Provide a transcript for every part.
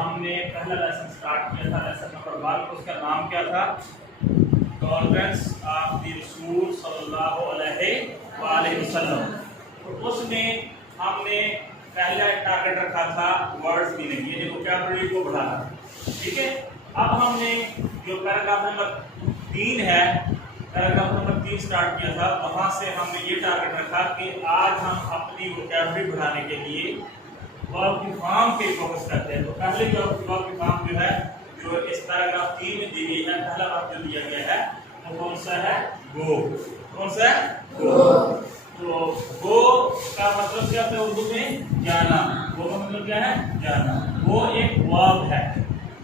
हमने पहला lesson start किया था, लेसन नंबर 1। उसका नाम क्या था? टॉलरेंस ऑफ द रसूल सल्लल्लाहु अलैहि वसल्लम। तो उसमें हमने पहला टारगेट रखा था वर्ड्स की नहीं, यानी वोकैबुलरी को बढ़ाना। ठीक है, अब हमने जो पैराग्राफ नंबर 3 है, पैराग्राफ नंबर 3 स्टार्ट किया था, वहां से हमने ये टारगेट रखा कि आज हम अपनी वोकैबुलरी बढ़ाने के लिए वर्ब की फॉर्म पे फोकस करते हैं। तो पहले जो वर्ब की फॉर्म जो है, जो इस पैराग्राफ 3 में दी गई है, पहला वर्ब जो दिया गया है वो कौन सा है? गो। कौन सा है? गो। तो गो का मतलब क्या होता है उर्दू में? जाना। गो का मतलब क्या है? जाना। वो एक वर्ब है।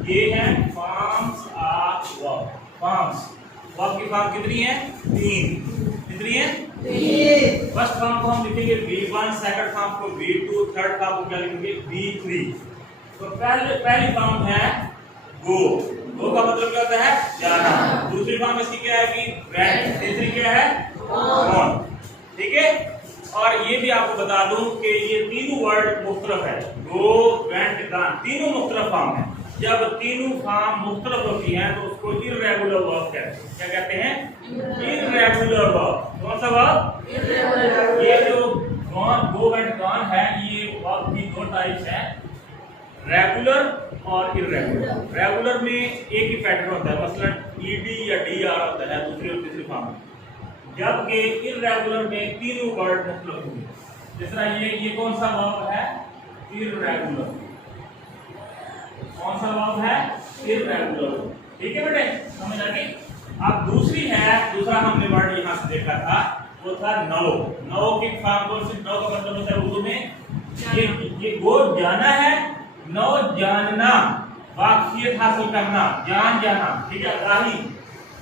ये है forms of verb. Forms verb की फॉर्म कितनी है? 3। कितनी है? 3। फर्स्ट फॉर्म को हम लिखेंगे V1, सेकंड फॉर्म को V2, थर्ड फॉर्म को क्या लिखेंगे? V3। तो पहली फॉर्म है गो। गो का मतलब क्या होता है? जाना। दूसरी फॉर्म इसकी क्या है? कि वेंट। तीसरी क्या है? गॉन। ठीक है, और ये भी आपको बता दूं कि ये तीनों वर्ड मुख्तलिफ है। गो, वेंट, गॉन, तीनों मुख्तलिफ फॉर्म है। जब तीनों फॉर्म मुख्तलिफ होती हैं तो उसको इर्रेगुलर वर्ब कहते हैं। क्या कहते हैं? Irregular verb. कौन सा वर्ब? इर्रेगुलर। ये जो गॉन, गो, वेंट, गॉन है, ये वर्ब की 2 टाइप्स हैं, रेगुलर और इर्रेगुलर। रेगुलर में एक ही पैटर्न होता है, मसलन ईडी या डीआर होता है दूसरी और तीसरी फॉर्म में, जबकि इर्रेगुलर में तीनों वर्ड मुख्तलिफ होंगे। जिस तरह ये कौन सा वर्ब है? इर्रेगुलर। कौन सा वर्ब है? इर्रेगुलर। ठीक है बेटे, समझ आ गई? अब दूसरी है, दूसरा हमने वर्ड यहाँ से देखा था, वो था नो। नो की फॉर्म कौन सी? नो का मतलब होता है उर्दू में ये गो जाना है, नो जानना, वाकफियत हासिल करना, जान जाना। ठीक है, आगाही।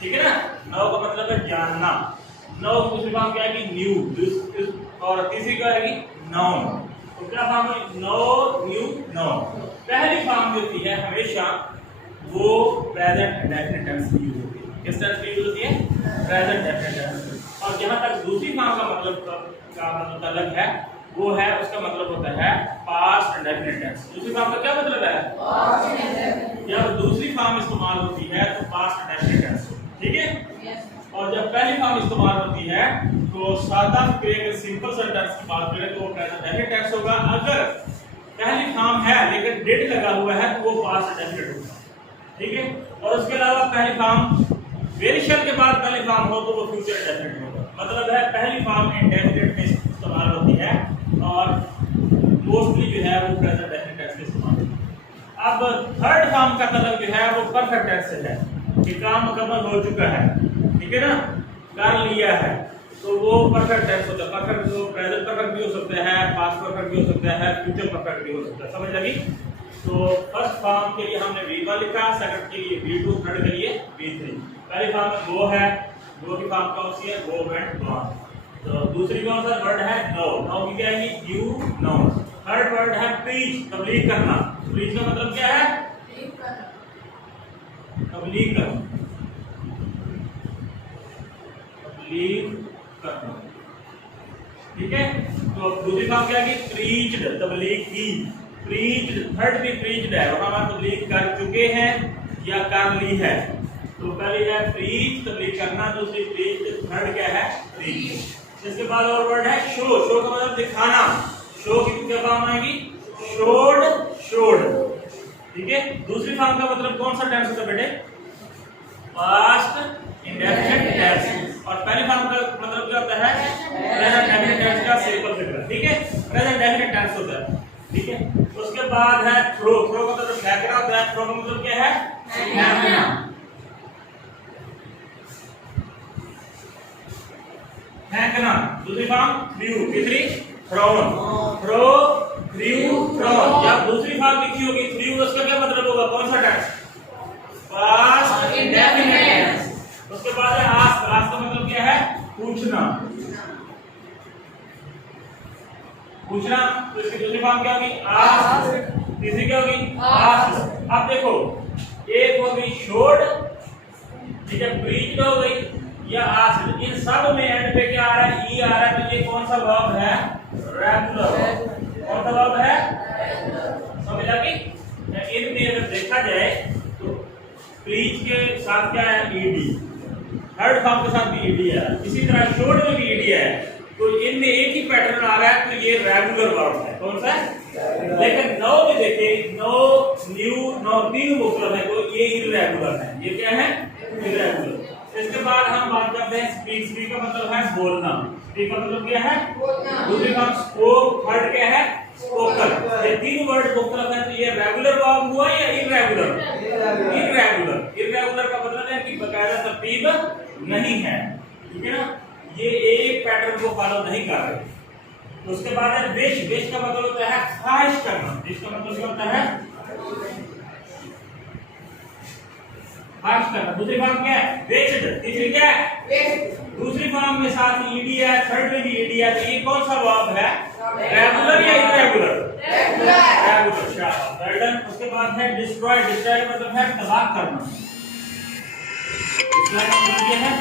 ठीक है ना? नो का मतलब है जानना। नो दूसरी फॉर्म क्या है? कि न्यू। और तीसरी क्या है? नाउन। तो क्या फॉर्म है? Know, knew, known. पहली फॉर्म जो होती है हमेशा वो प्रेजेंट इंडेफिनिट टेंस की यूज होती है। किस टेंस की यूज होती है? Present indefinite tense. और जहां तक दूसरी फॉर्म का मतलब अलग है, वो है, उसका मतलब होता है पास्ट इंडेफिनिट टेंस। दूसरी फॉर्म का क्या मतलब है? Past indefinite. जब दूसरी फॉर्म इस्तेमाल होती है तो पास्ट इंडेफिनिट टेंस। ठीक है, और जब पहली फॉर्म इस्तेमाल होती है तो सादा सिंपल सेंटेंस की बात करें तो वो प्रेजेंट इंडेफिनिट टेंस होगा। अगर पहली फॉर्म है लेकिन डेट लगा हुआ है तो वो पास्ट इंडेफिनिट होगा। ठीक है, और उसके अलावा पहली फॉर्म वेरिएशन के बाद पहली फॉर्म हो तो वो फ्यूचर इंडेफिनिट होगा। मतलब है पहली फॉर्म इंडेफिनिट में इस्तेमाल होती है और मोस्टली जो है वो प्रेजेंट इंडेफिनिट टेंस में इस्तेमाल होती है। अब थर्ड फॉर्म का मतलब जो है वो परफेक्ट टेंस से है कि काम मुकम्मल हो चुका है। ठीक है ना? कर लिया है, तो वो परफेक्ट टेंस होता है। परफेक्ट जो प्रेजेंट परफेक्ट भी हो सकता है, पास्ट परफेक्ट भी हो सकता है, फ्यूचर परफेक्ट भी हो सकता है। समझ लगी? तो फर्स्ट फॉर्म के लिए हमने V1 लिखा, सेकंड के लिए V2, थर्ड के लिए V3। पहली फॉर्म में गो है, गो की फॉर्म कौन सी है? गो, वेंट, गॉन। तो दूसरी कौन सा वर्ड है? नो। नो की क्या आएगी? You, know. थर्ड वर्ड है प्रीच, तबलीग करना। प्रीच का मतलब क्या है? तबलीग करना। करना। ठीक है, तो दूसरी फॉर्म क्या है? प्रीच्ड, तबलीग की। प्रीच्ड, थर्ड भी प्रीच्ड है, वहां हम तबलीग कर चुके हैं या कर ली है। तो पहली है प्रीच, तबलीग करना, दूसरी प्रीच्ड, थर्ड क्या है? प्रीच। इसके बाद और वर्ड है शो। शो का मतलब दिखाना। शो की क्या फॉर्म आएगी? Showed, showed. ठीक है, दूसरी फॉर्म का मतलब कौन सा टेंस होता है बेटे? Past indefinite tense. और पहली फॉर्म का मतलब क्या होता है? प्रेजेंट इंडेफिनिट टेंस का सिंपल फिगर। ठीक है, प्रेजेंट इंडेफिनिट टेंस होता है। ठीक है, उसके बाद है थ्रो। थ्रो का मतलब फेंकना होता है। थ्रो का मतलब क्या है? फेंकना। फेंकना। दूसरी फॉर्म थ्रू, तीसरी थ्रोन। Throw, threw, thrown. जब दूसरी फॉर्म लिखी होगी थ्रू, उसका क्या मतलब होगा? कौन सा टेंस? Past indefinite tense. उसके बाद है आस्क। आस्क का मतलब क्या है? पूछना। पूछना, तो इसकी दूसरी फॉर्म क्या होगी? आस्क। तीसरी क्या होगी? आस्क। अब देखो, एक हो गई शोड, ठीक है, प्रीच्ड हो गई या आस्क्ड। इन सब में एंड पे क्या आ रहा है? ई आ रहा है। तो ये कौन सा वर्ब है? रेगुलर। कौन सा वर्ब है? समझ आ गई? इनमें देखा जाए तो प्लीज के साथ क्या है, ईडी, थर्ड फॉर्म के साथ भी ईडी है, इसी तरह शोड में भी ईडी है, तो इनमें एक ही पैटर्न आ रहा है, तो ये रेगुलर वर्ब है। कौन सा है? लेकिन नो में देखें, नो, न्यू, नो, तीन मुख्तलिफ है, तो ये इर्रेगुलर है। ये क्या है? इर्रेगुलर। इसके बाद हम बात करते हैं स्पीक। स्पीक का मतलब है बोलना। स्पीक का मतलब क्या है? बोलना। दूसरी बात स्पोक, थर्ड क्या है? स्पोकन। ये तीन वर्ड मुख्तलिफ है, तो ये रेगुलर वर्ब हुआ या इर्रेगुलर? इर्रेगुलर। इर्रेगुलर का मतलब है कि बकायदा तरतीब नहीं है, ठीक है ना, ये एक पैटर्न को फॉलो नहीं कर रहे। तो उसके बाद है विश। विश का मतलब होता है ख्वाहिश करना। विश का मतलब क्या होता है? ख्वाहिश करना। दूसरी फॉर्म क्या है? विश्ड। तीसरी क्या है? दूसरी फॉर्म में साथ ईडी है, थर्ड में भी ईडी है, तो ये कौन सा वर्ब है? रेगुलर या इर्रेगुलर? रेगुलर। शाबाश। उसके बाद है डिस्ट्रॉय। डिस्ट्रॉय का मतलब है तबाह करना। डिस्ट्रॉय का मतलब क्या है?